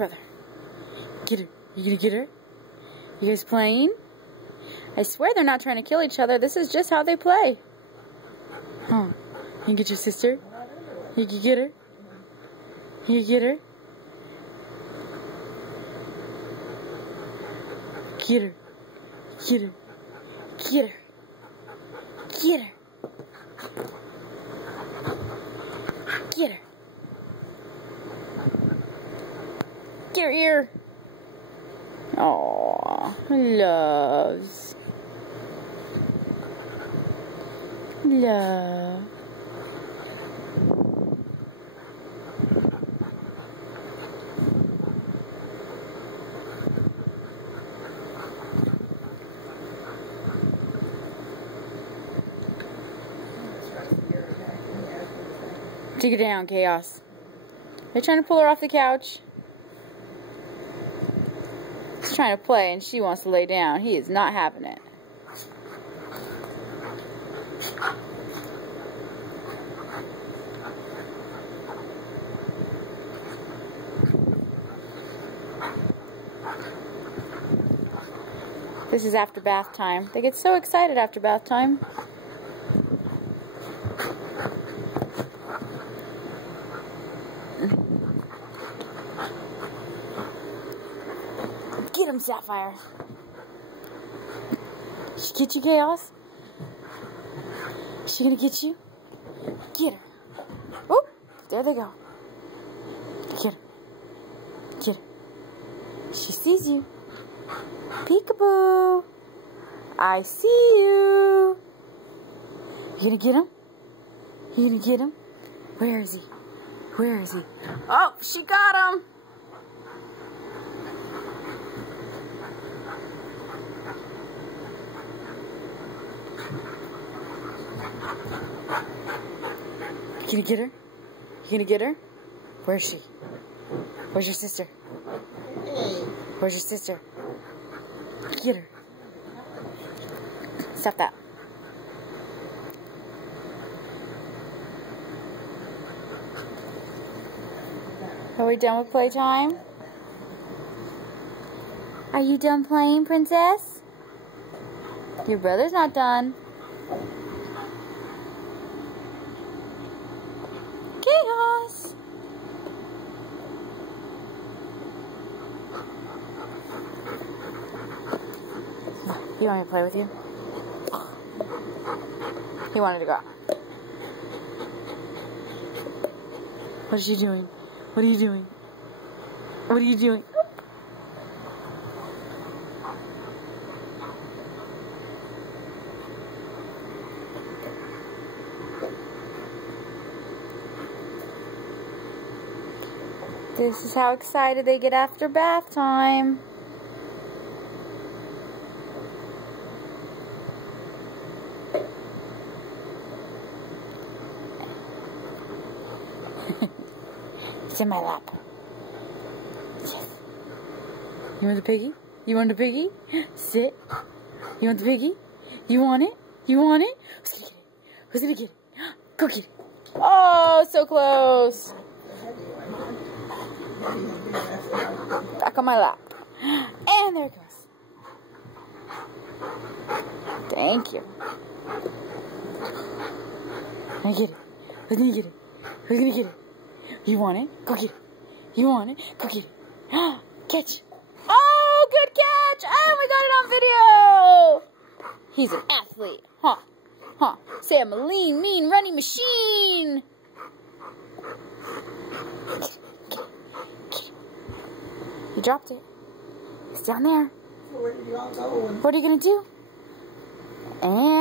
brother. Get her. You gonna get her? You guys playing? I swear they're not trying to kill each other. This is just how they play. Huh. You can get your sister? You can get her? You can get her? Get her. Get her. Get her. Get her. Get her. Get her ear. Aww, loves. Love. Take her down, Chaos. They're trying to pull her off the couch. She's trying to play and she wants to lay down. He is not having it. This is after bath time. They get so excited after bath time. Get him, Sapphire. She get you, Chaos? Is she gonna get you? Get her. Oh, there they go. Get her. Get her. She sees you. Peekaboo. I see you. You gonna get him? You gonna get him? Where is he? Where is he? Oh, she got him. You gonna get her? You gonna get her? Where's she? Where's your sister? Where's your sister? Get her. Stop that. Are we done with playtime? Are you done playing, Princess? Your brother's not done. Chaos! You want me to play with you? He wanted to go out. What is she doing? What are you doing? What are you doing? This is how excited they get after bath time. It's in my lap. Yes. You want the piggy? You want the piggy? Sit. You want the piggy? You want it? You want it? Who's gonna get it? Who's gonna get it? Go get it. Oh, so close. Back on my lap. And there it goes. Thank you. I get it. Who's gonna get it? Who's gonna get it? You want it? Go get it. You want it? Go get it. Catch. Oh, good catch. And we got it on video. He's an athlete. Huh. Huh. Say I'm a lean, mean, running machine. He dropped it. It's down there. Where did y'all go? What are you going to do? And